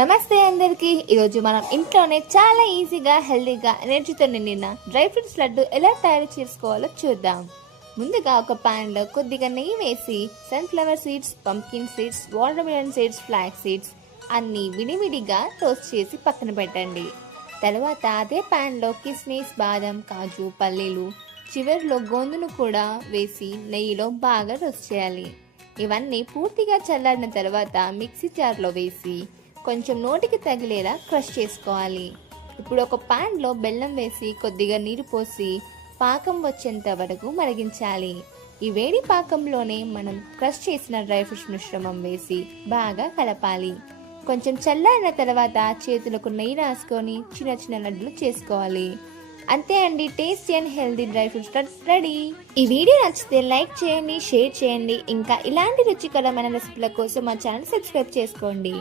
నమస్తే అందరికి. ఈరోజు మనం ఇంట్లోనే చాలా ఈజీగా హెల్తీగా ఎనర్జీతో నిండిన డ్రై ఫ్రూట్స్ లడ్డు ఎలా తయారు చేసుకోవాలో చూద్దాం. ముందుగా ఒక ప్యాన్లో కొద్దిగా నెయ్యి వేసి sunflower seeds, pumpkin seeds, water melon seeds, flax seeds అన్నీ విడివిడిగా రోస్ట్ చేసి పక్కన పెట్టండి. తర్వాత అదే ప్యాన్లో కిస్మిస్, బాదం, కాజు, పల్లీలు, చివరిలో గోందును కూడా వేసి నెయ్యిలో బాగా రోస్ట్ చేయాలి. ఇవన్నీ పూర్తిగా చల్లారిన తర్వాత మిక్సీ జార్లో వేసి కొంచెం నోటికి తగిలేలా క్రష్ చేసుకోవాలి. ఇప్పుడు ఒక ప్యాన్లో బెల్లం వేసి కొద్దిగా నీరు పోసి పాకం వచ్చేంత వరకు మరిగించాలి. ఈ వేడి పాకంలోనే మనం క్రష్ చేసిన డ్రై ఫ్రూట్స్ మిశ్రమం వేసి బాగా కలపాలి. కొంచెం చల్లారిన తర్వాత చేతులకు నెయ్యి రాసుకొని చిన్న చిన్న లడ్డులు చేసుకోవాలి. అంతే అండి, tasty and healthy dry fruits ready. ఈ వీడియో నచ్చితే లైక్ చేయండి, షేర్ చేయండి. ఇంకా ఇలాంటి రుచికరమైన రెసిపీల కోసం మా ఛానల్ సబ్స్క్రైబ్ చేసుకోండి.